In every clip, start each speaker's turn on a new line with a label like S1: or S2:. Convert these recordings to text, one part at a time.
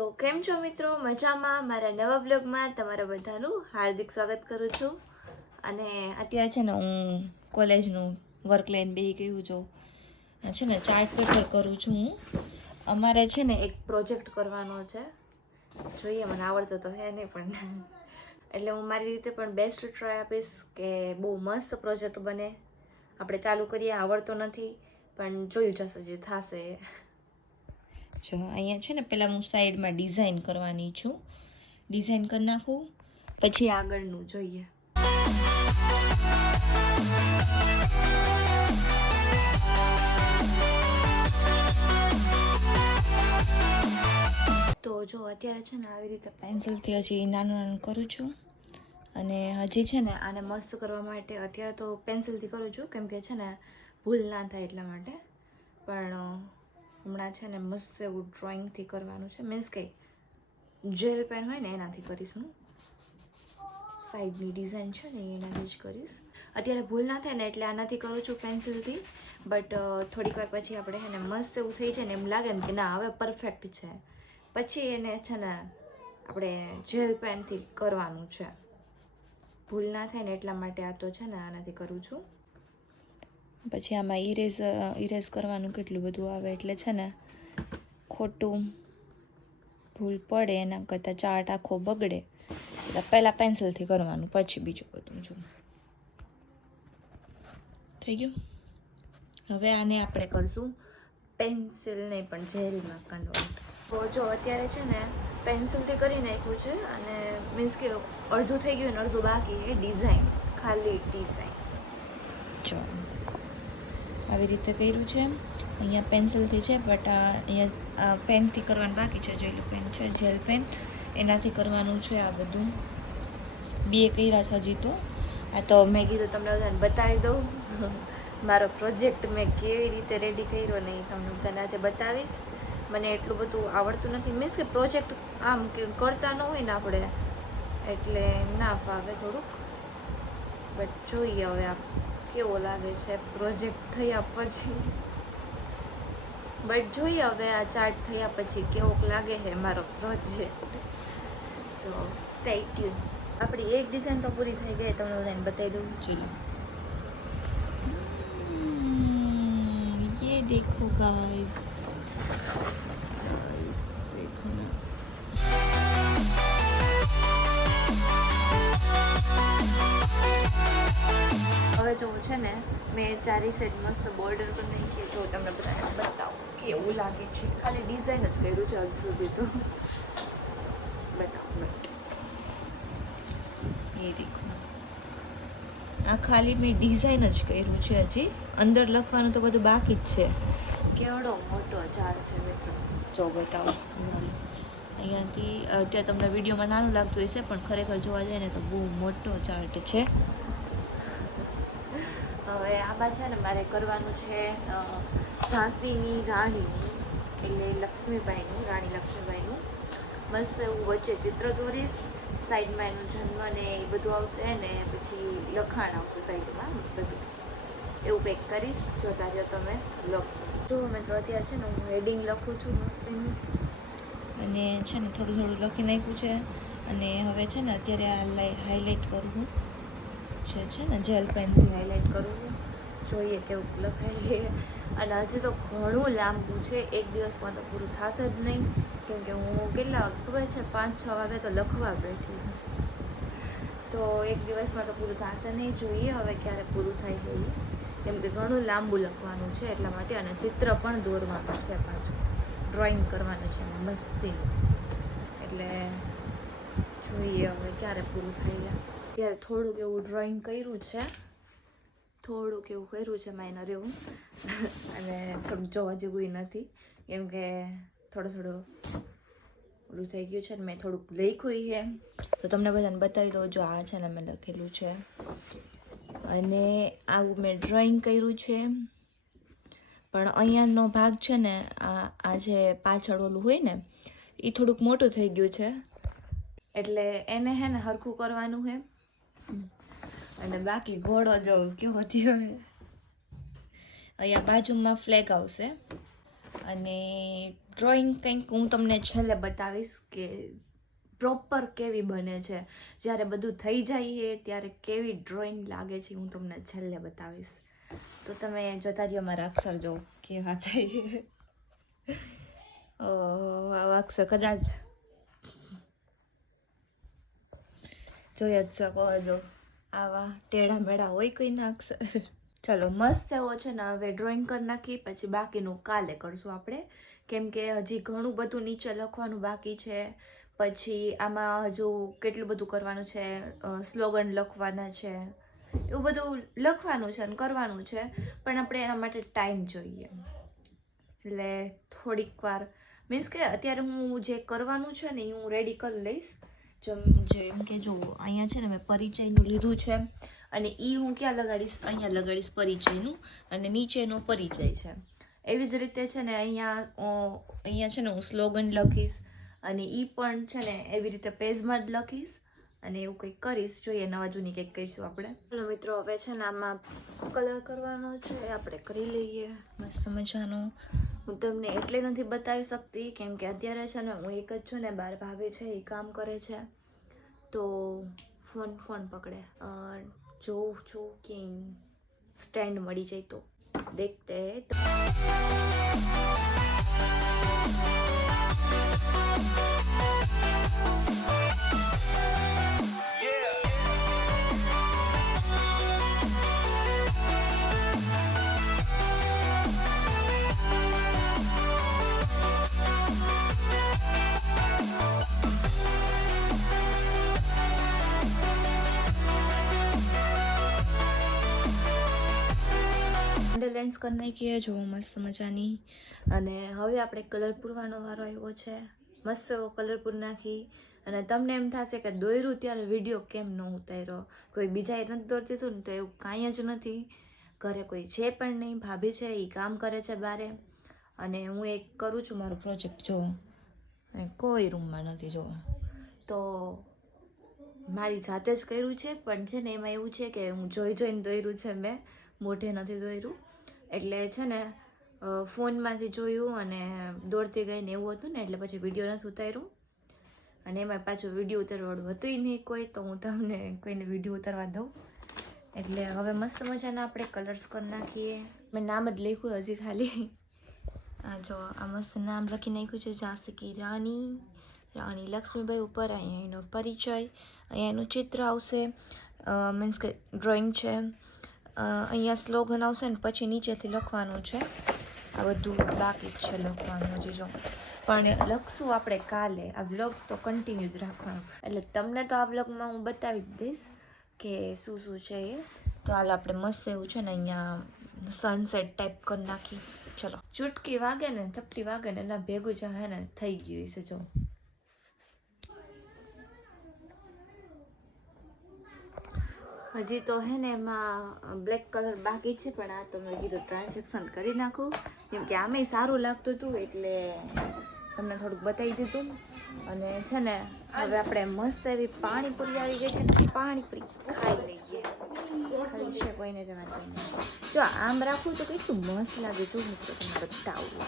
S1: તો કેમ છો મિત્રો? મજામાં? મારા નવા બ્લોગમાં તમારા બધાનું હાર્દિક સ્વાગત કરું છું. અને અત્યારે છે ને હું કોલેજનું વર્ક લઈને બેહી ગયું છું છે ને ચાર્ટ પેપર કરું છું હું. અમારે છે ને એક પ્રોજેક્ટ કરવાનો છે. જોઈએ, મને આવડતો તો હે નહીં પણ. એટલે હું મારી રીતે પણ બેસ્ટ ટ્રાય આપીશ કે બહુ મસ્ત પ્રોજેક્ટ બને. આપણે ચાલુ કરીએ, આવડતો નથી, પણ જોયું જશે જે થશે. જો, અહીંયા છે ને પહેલાં હું સાઈડમાં ડિઝાઇન કરવાની છું. ડિઝાઇન કરી નાખું, પછી આગળનું જોઈએ. તો જો, અત્યારે છે ને આવી રીતે પેન્સિલથી હજી નાનું નાનું કરું છું. અને હજી છે ને આને મસ્ત કરવા માટે અત્યારે તો પેન્સિલથી કરું છું, કેમ કે છે ને ભૂલ ના થાય એટલા માટે. પણ હમણાં છે ને મસ્ત એવું ડ્રોઈંગથી કરવાનું છે. મીન્સ કે જેલ પેન હોય ને એનાથી કરીશ હું. સાઈડની ડિઝાઇન છે ને એનાથી જ કરીશ. અત્યારે ભૂલ ના થાય ને એટલે આનાથી કરું છું પેન્સિલથી બટ થોડીક વાર પછી આપણે છે ને મસ્ત એવું થઈ જાય ને એમ લાગે ને કે ના, હવે પરફેક્ટ છે. પછી એને છે ને આપણે જેલ પેનથી કરવાનું છે. ભૂલ ના થાય ને એટલા માટે આ તો છે ને આનાથી કરું છું. પછી આમાં ઇરેઝ ઇરેઝ કરવાનું કેટલું બધું આવે એટલે છે ને ખોટું ભૂલ પડે, એના કરતાં ચાર્ટ આખો બગડે. એટલે પહેલાં પેન્સિલથી કરવાનું, પછી બીજું બધું જો. થઈ ગયું? હવે આને આપણે કરશું પેન્સિલ નહીં પણ ઝેરીમાં કન્વર્ટ જો અત્યારે છે ને પેન્સિલથી કરી નાખ્યું છે અને મીન્સ કે અડધું થઈ ગયું ને અડધું બાકી એ ડિઝાઇન, ખાલી ડિઝાઇન. જો. આવી રીતે કર્યું છે. અહીંયા પેન્સિલથી છે બટ આ અહીંયા પેનથી કરવાનું બાકી છે જોયેલું પેન છે જેલ પેન એનાથી કરવાનું છે આ બધું. બે કર્યા છે હજી તો. આ તો મેં કીધું તમને બધાને બતાવી દઉં. મારો પ્રોજેક્ટ મેં કેવી રીતે રેડી કર્યો ને એ તમને બધાને આજે બતાવીશ. મને એટલું બધું આવડતું નથી. મીન્સ કે પ્રોજેક્ટ આમ કે કરતા ન હોય ને આપણે. એટલે ના ફાવે થોડુંક. બટ જોઈએ હવે આ કેવો લાગે છે પ્રોજેક્ટ થયા પછી? બટ જોઈએ હવે આ ચાર્ટ થયા પછી કેવોક લાગે છે મારો પ્રોજેક્ટ તો સ્ટે ટ્યુન આપણી એક ડિઝાઇન તો પૂરી થઈ ગઈ, તમને બધાને બતાવી દઉં. જોઈએ યે દેખો ગાઈસ ગાઈસ હવે જો છે ને મેં ચારી સાઈડ મસ્ત બોર્ડર પર નાખી જો તમને બધાને બતાવું કેવું લાગે છે. ખાલી ડિઝાઇન જ કર્યું છે હજુ સુધી તો. બતાવું. એ દેખો. આ ખાલી મેં ડિઝાઇન જ કર્યું છે હજી. અંદર લખવાનું તો બધું બાકી જ છે. કેવડો મોટો ચાર્ટ છે મિત્રો. જો બતાવો. અહીંયાથી અત્યારે તમને વિડીયોમાં નાનું લાગતું હશે પણ ખરેખર જોવા જાય ને તો બહુ મોટો ચાર્ટ છે. હવે આમાં છે ને મારે કરવાનું છે ઝાંસીની રાણીનું, એટલે લક્ષ્મીબાઈનું, રાણી લક્ષ્મીબાઈનું. મસ્ત એવું વચ્ચે ચિત્ર દોરીશ, સાઈડમાં એનો જન્મ ને એ બધું આવશે ને પછી લખાણ આવશે સાઈડમાં બધું. એવું પેક કરીશ જો તમે લખો જો મિત્રો, અત્યારે છે ને હું હેડિંગ લખું છું મસ્તીનું. અને છે ને થોડું થોડું લખી નાખ્યું છે. અને હવે છે ને અત્યારે આ હાઇલાઇટ કરવું જે છે ને? જેલ પેનથી હાઇલાઇટ કરવું જોઈએ કેવું લખાય છે અને હજી તો ઘણું લાંબુ છે. એક દિવસમાં તો પૂરું થશે જ નહીં. કેમ કે હું કેટલા ખબર છે? પાંચ, છ વાગે તો લખવા બેઠી તો એક દિવસમાં તો પૂરું થશે નહીં. જોઈએ હવે ક્યારે પૂરું થાય છે ઈ. કેમ કે ઘણું લાંબુ લખવાનું છે એટલા માટે અને ચિત્ર પણ દોરવાનું છે પાછું. ડ્રોઈંગ કરવાનું છે મસ્તી એટલે જોઈએ હવે ક્યારે પૂરું થાય છે. ત્યારે થોડુંક એવું ડ્રોઈંગ કર્યું છે. થોડુંક એવું કર્યું છે માઇનર એવું. અને થોડુંક જોવા જેવું નથી. કેમ કે થોડું થોડું ઓલું થઈ ગયું છે ને મેં થોડુંક લખ્યું છે તો તમને બધાને બતાવી દઉં જો આ છે ને મેં લખેલું છે. અને આવું મેં ડ્રોઈંગ કર્યું છે. પણ અહીંયાનો ભાગ છે ને આ આ જે પાછળ ઓલું હોય ને એ થોડુંક મોટું થઈ ગયું છે. એટલે એને હે ને હરખું કરવાનું છે અને બાકી ઘોડો જો કેવો થયો અહીંયા બાજુમાં ફ્લેગ આવશે. અને ડ્રોઈંગ કંઈક હું તમને છેલ્લે બતાવીશ કે પ્રોપર કેવી બને છે. જ્યારે બધું થઈ જાય ત્યારે કેવી ડ્રોઈંગ લાગે છે હું તમને છેલ્લે બતાવીશ. તો તમે જોતા રહ્યો મારા અક્ષર જો કેવા થઈ આવા અક્ષર કદાચ જોઈ જ શકો જો આવા ટેઢા મેળા હોય કંઈ અક્ષર ચલો, મસ્ત એવો છે ને, હવે ડ્રોઈંગ કરી નાખી પછી બાકીનું કાલે કરશું આપણે. કેમ કે હજી ઘણું બધું નીચે લખવાનું બાકી છે. પછી આમાં હજુ કેટલું બધું કરવાનું છે સ્લોગન લખવાના છે. એવું બધું લખવાનું છે અને કરવાનું છે, પણ આપણે એના માટે ટાઈમ જોઈએ. એટલે થોડીક વાર. મીન્સ કે અત્યારે હું જે કરવાનું છે ને એ હું રેડી કરી લઈશ. જેમ કે જો અહીંયા છે ને મેં પરિચયનું લીધું છે અને એ હું ક્યાં લગાડીશ? અહીંયા લગાડીશ પરિચયનું. અને નીચેનો પરિચય છે. એવી જ રીતે છે ને અહીંયા અહીંયા છે ને હું સ્લોગન લખીશ. અને એ પણ છે ને એવી રીતે પેજમાં જ લખીશ. અને એવું કંઈક કરીશ. જોઈએ નવા જૂની કંઈક કહીશું આપણે. ચલો મિત્રો હવે છે ને આમાં કલર કરવાનો છે. આપણે કરી લઈએ. મસ્ત મજાનો. હું તમને એટલે નથી બતાવી શકતી કેમ કે અત્યારે છે ને હું એક જ છું ને બાર ભાભી છે, એ કામ કરે છે. તો ફોન ફોન પકડે. જોઉં છું કે સ્ટેન્ડ મળી જાય તો. દેખતે Thank તો અંડરલાઇન્સ કરી નાખીએ, જોવો મસ્ત મજાની. અને હવે આપણે કલર પૂરવાનો વારો આવ્યો છે. મસ્ત એવો કલર પૂર નાખી. અને તમને એમ થશે કે દોર્યું ત્યારે વીડિયો કેમ ન ઉતાર્યો? કોઈ બીજાએ નથી દોરતી હતું ને તો એવું કાંઈ જ નથી. ઘરે કોઈ છે પણ નહીં, ભાભી છે એ કામ કરે છે બારે. અને હું એક કરું છું મારો પ્રોજેક્ટ જો અને કોઈ રૂમમાં નથી, જોવા. તો મારી જાતે જ કર્યું છે, પણ છે ને એમાં એવું છે કે હું જોઈ જોઈને દોર્યું છે મેં. મોઢે નથી દોર્યું એટલે છે ને ફોનમાંથી જોયું અને દોડતી ગઈ ને એવું હતું ને, એટલે પછી વીડિયો નથી ઉતાર્યું. અને એમાં પાછું વીડિયો ઉતારવાળું હતું નહીં કોઈ, તો હું તમને કોઈને વીડિયો ઉતારવા દઉં. એટલે હવે મસ્ત મજાના આપણે કલર્સ કરી નાખીએ. મેં નામ જ લખ્યું હજી ખાલી. આ જો, આ મસ્ત નામ લખી નાખ્યું છે ઝાંસકી રાણી રાણી લક્ષ્મીબાઈ ઉપર, અહીંયા એનો પરિચય, અહીંયા એનું ચિત્ર આવશે. મીન્સ કે ડ્રોઈંગ છે. અહીંયા સ્લોગન આવશે ને પછી નીચેથી લખવાનું છે. આ બધું બાકી જ છે લખવાનું હજી જો. પણ લખશું આપણે કાલે. આ બ્લોગ તો કન્ટિન્યુ જ રાખવાનું. એટલે તમને તો આ બ્લોગમાં હું બતાવી જ દઈશ કે શું શું છે એ. તો હાલ આપણે મસ્ત એવું છે ને અહીંયા સનસેટ ટાઈપ કરી નાખી. ચલો. ચૂટકી વાગે ને, ચપટી વાગે ને, એના ભેગું જ હે ને, થઈ ગયું છે જો. હજી તો હે ને એમાં બ્લેક કલર બાકી છે, પણ આ તો મેં કીધું ટ્રાન્ઝેક્શન કરી નાખું. કેમ કે આમેય સારું લાગતું હતું એટલે તમને થોડુંક બતાવી દીધું. અને છે ને, હવે આપણે મસ્ત એવી પાણીપુરી આવી ગઈ છે પાણીપુરી ખાઈ લઈએ. ખાઈ છે કોઈને તમારે જો, આમ રાખું તો કેટલું મસ્ત લાગે જો હું તમને બતાવું.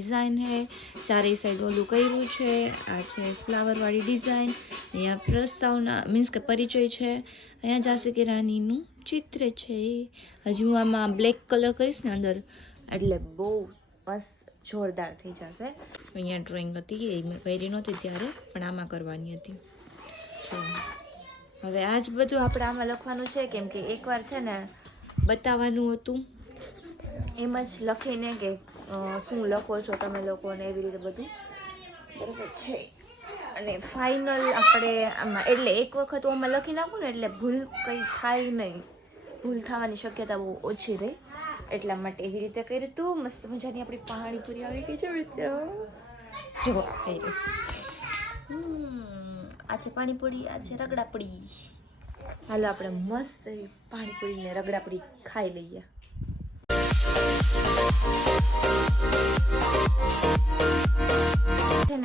S1: ડિઝાઇન હે ચારે સાઈડ ઓલું કર્યું છે, આ છે ફ્લાવરવાળી ડિઝાઇન, અહીંયા પ્રસ્તાવના મીન્સ કે પરિચય છે. અહીંયા ઝાંસી રાનીનું ચિત્ર છે હજી હું આમાં બ્લેક કલર કરીશ ને અંદર, એટલે બહુ મસ્ત જોરદાર થઈ જશે. અહીંયા ડ્રોઈંગ હતી, એ મેં પહેરી નહોતી ત્યારે, પણ આમાં કરવાની હતી. હવે આ જ બધું આપણે આમાં લખવાનું છે, કેમ કે એકવાર છે ને બતાવવાનું હતું. એમ જ લખીને કે શું લખો છો તમે લોકોને એવી રીતે બધું? બરાબર છે. અને ફાઇનલ આપણે આમાં એટલે એક વખત હું આમાં લખી નાખું ને એટલે ભૂલ કંઈ થાય નહીં. ભૂલ થવાની શક્યતા બહુ ઓછી રહે. એટલા માટે એવી રીતે કર્યું હતું મસ્ત મજાની આપણી પાણીપુરી આવી ગઈ છે મિત્રો. જો આ કર્યું. આ છે પાણીપુરી આ છે રગડાપડી હાલો આપણે મસ્ત એવી પાણીપુરીને રગડાપડી ખાઈ લઈએ.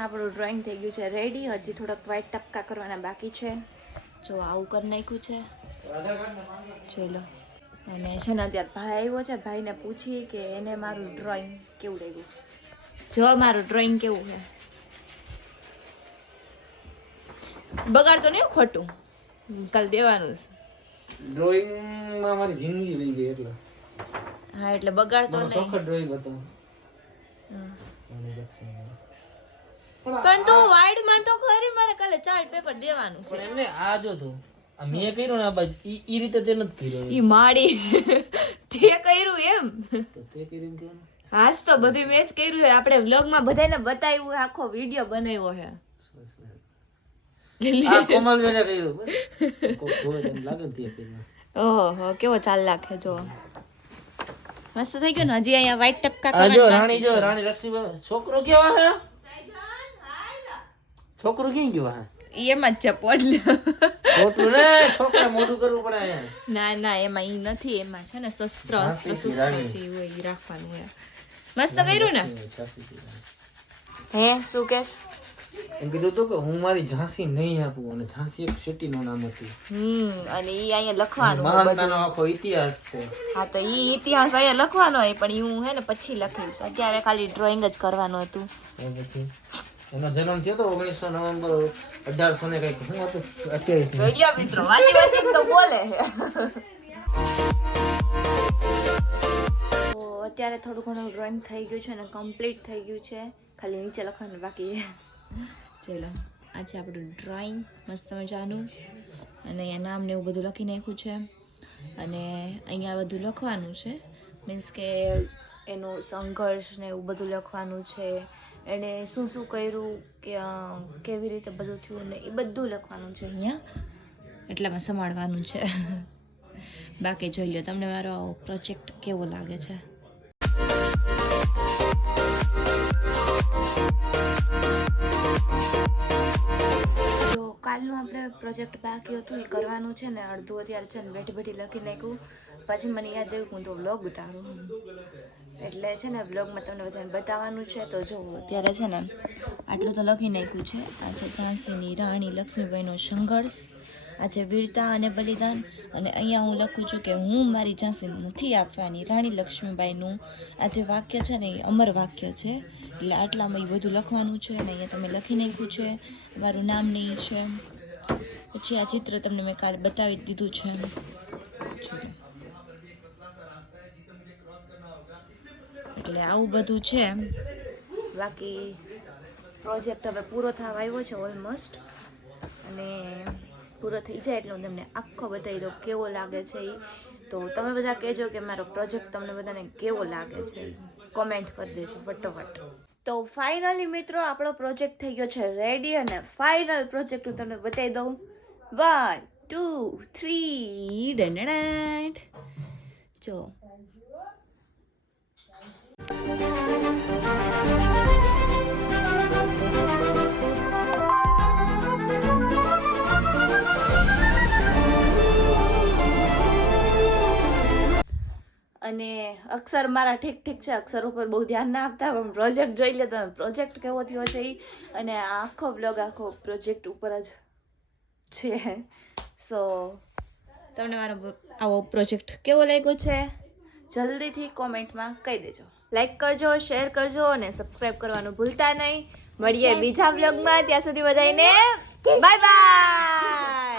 S1: આપણું ડ્રોઈંગ થઈ ગયું છે રેડી હજી થોડાક વ્હાઈટ ટપકા કરવાના બાકી છે. જો આવું કરી નાખ્યું છે. જોઈ લો અને છે ને અત્યારે ભાઈ આવ્યો છે? ભાઈને પૂછીએ કે એને મારું ડ્રોઈંગ કેવું લાગ્યું? જો મારું ડ્રોઈંગ કેવું છે. બગાડતો નહીં ખોટું. કાલ દેવાનું છે.
S2: ડ્રોઈંગમાં મારી જિંદગી રહી ગઈ એટલે.
S1: હા એટલે બગાડતો નહીં.
S2: સખત ડ્રોઈંગ હતો.
S1: પણ તું વાઇડમાં તો ખરી મારે કાલે ચાર્ટ પેપર દેવાનું છે.
S2: એમને આ જો તું મેં કર્યું ને આ બાજુ ઈ રીતે તે નથી કર્યો
S1: ઈ માડી. તે કર્યું એમ.
S2: તે કર્યું એમ કહેવાનું
S1: હાસ તો બધું મેં જ કર્યું છે. આપણે વ્લોગમાં બધાને બતાવ્યું આખો વીડિયો બનાવ્યો છે.
S2: કોમલ કર્યું
S1: ઓહો કેવો ચાલ લાગે જો. મસ્ત થઈ ગયો ને? હજી અહીંયા વ્હાઈટ ટપકા
S2: જો રાણી જો રાણી લક્ષ્મીબાઈ છોકરો કેવા હે? છોકરો ક્યાં ગયો હે?
S1: એમાં જ છે પોડલ
S2: ને છોકરા મોટું કરવું પડે.
S1: ના ના એમાં ઈ નથી એમાં છે ને શસ્ત્ર અસ્ત્ર શસ્ત્ર
S2: છે
S1: જે હોય ઈ રાખવાનું હોય મસ્ત કર્યું ને? હે શું કેસ?
S2: એમ કીધું હતું કે હું મારી ઝાંસી નહીં આપું અને ઝાંસી એક સિટીનું નામ હતું.
S1: હમ અને ઈ અહીંયા લખવાનું
S2: મહાનતાનો આખો ઇતિહાસ છે.
S1: હા તો ઈ ઇતિહાસ અહીંયા લખવાનો હોય પણ ઈ હું હે ને પછી લખીશ. અત્યારે ખાલી ડ્રોઈંગ જ કરવાનું હતું.
S2: એ પછી? એનો જન્મ થયો તો ઓગણીસો નવેમ્બર અઢારસો ને કંઈક. શું હતું? અઠ્યાવીસ
S1: જોઈ મિત્રો વાંચી વાંચી તો બોલે અત્યારે થોડું ઘણું ડ્રોઈંગ થઈ ગયું છે અને કમ્પ્લીટ થઈ ગયું છે. ખાલી નીચે લખવાનું બાકી ચલો આ છે આપણું ડ્રોઈંગ મસ્ત મજાનું. અને અહીંયા નામ ને એવું બધું લખી નાખ્યું છે. અને અહીંયા બધું લખવાનું છે. મીન્સ કે એનું સંઘર્ષ ને એવું બધું લખવાનું છે. એણે શું શું કર્યું, કે કેવી રીતે બધું થયું ને એ બધું લખવાનું છે અહીંયા. એટલામાં સંભાળવાનું છે. બાકી જોઈ લો તમને મારો પ્રોજેક્ટ કેવો લાગે છે? કાલનું આપણે પ્રોજેક્ટ બાકી હતું, એ કરવાનું છે ને અડધું અત્યારે છે ને બેઠી બેઠી લખી નાખ્યું. પછી મને યાદ આવ્યું હું તો વ્લોગ ઉતારું એટલે છે ને વ્લોગમાં તમને બધાને બતાવવાનું છે. તો જો, અત્યારે છે ને આટલું તો લખી નાખ્યું છે. આ છે ઝાંસીની રાણી લક્ષ્મીબાઈનો સંઘર્ષ. આ છે વીરતા અને બલિદાન અને અહીંયા હું લખું છું કે હું મારી ઝાંસી નથી આપવાની. રાણી લક્ષ્મીબાઈનું આ જે વાક્ય છે ને એ અમર વાક્ય છે. એટલે આટલામાં એ બધું લખવાનું છે અને અહીંયા તમે લખી નાખ્યું છે. મારું નામ નહીં છે. પછી આ ચિત્ર તમને મેં કાલે બતાવી દીધું છે. એટલે આવું બધું છે. બાકી પ્રોજેક્ટ હવે પૂરો થવા આવ્યો છે ઓલમોસ્ટ. અને પૂરો થઈ જાય એટલે હું તમને આખો બતાવી દઉં કેવો લાગે છે એ તો તમે બધા કહેજો કે મારો પ્રોજેક્ટ તમને બધાને કેવો લાગે છે કોમેન્ટ કરી દેજો ફટોફટ. તો ફાઇનલી મિત્રો, આપણો પ્રોજેક્ટ થઈ ગયો છે રેડી અને ફાઇનલ પ્રોજેક્ટ હું તમને બતાવી દઉં. વન, ટુ, થ્રી ડંડણાટ જો. અને અક્ષર મારા ઠીક ઠીક છે અક્ષર ઉપર બહુ ધ્યાન ના આપતા પણ પ્રોજેક્ટ જોઈ લે તમે પ્રોજેક્ટ કેવો થયો છે એ અને આખો બ્લોગ આખો પ્રોજેક્ટ ઉપર જ છે. સો તમને મારો આવો પ્રોજેક્ટ કેવો લાગ્યો છે? જલ્દીથી કોમેન્ટમાં કહી દેજો. લાઈક કરજો શેર કરજો અને સબસ્ક્રાઈબ કરવાનું ભૂલતા નહીં. મળીએ બીજા બ્લોગમાં ત્યાં સુધી બધાને બાય બાય